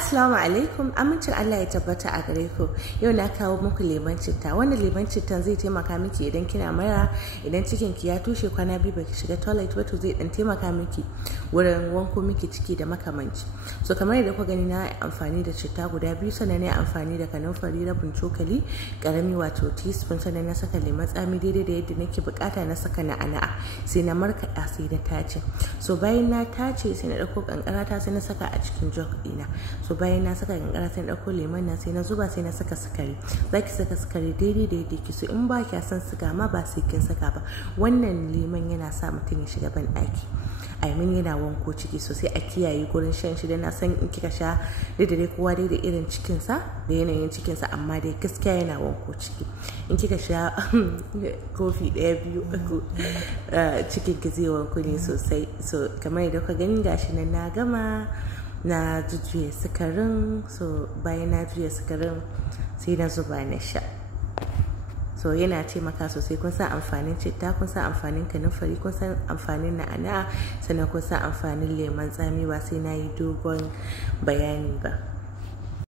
Assalamu alaikum, amincin Allah ya tabbata a gare ku. Yau na kawo muku lemon citta. Wannan lemon cittan zai taimaka miki idan kina mura, idan cikin ki ya tushe kwana biyu baki shiga toilet ba, to zai dan taimaka miki wurin wanko miki ciki da makamanci. So kamar yadda ku gani na amfani da citta guda biyu, sannan na amfani da kanumfari rabin cokali karami wato teaspoon, sannan na saka lemon tsami daidai da yadda nake bukata, na saka na'ana sai na markaɗa sai na tace. So bayan na tace sai na dauko kankara ta sai na saka a cikin jug ɗina. So bayan na saka kankara sai na dauko lemon na sai na zuba, sai na saka sukari. Zaki saka sukari daidai da yadda ki so, in ba ki san suga ma ba sai kin saka ba. Wannan lemon yana sa mutum ya shiga ban daki, yana wanko ciki sosai. A kiyaye gurin shan shi, da na san in kika sha da dare kowa dai da irin cikinsa da yanayin cikinsa, amma dai gaskiya yana wanko ciki. In kika sha kofi ɗaya biyu uku cikin ki zai wanko ne sosai. So kamar yadda kuka gani gashi nan na gama na jujjuya sukarin. So bayan na juya sukarin sai na zuba na sha. So yana taimaka sosai. Kun san amfanin citta, kun san amfanin kanumfari, kun san amfanin na'ana, sannan kun san amfanin lemon tsami. Ba sai na yi dogon bayani ba.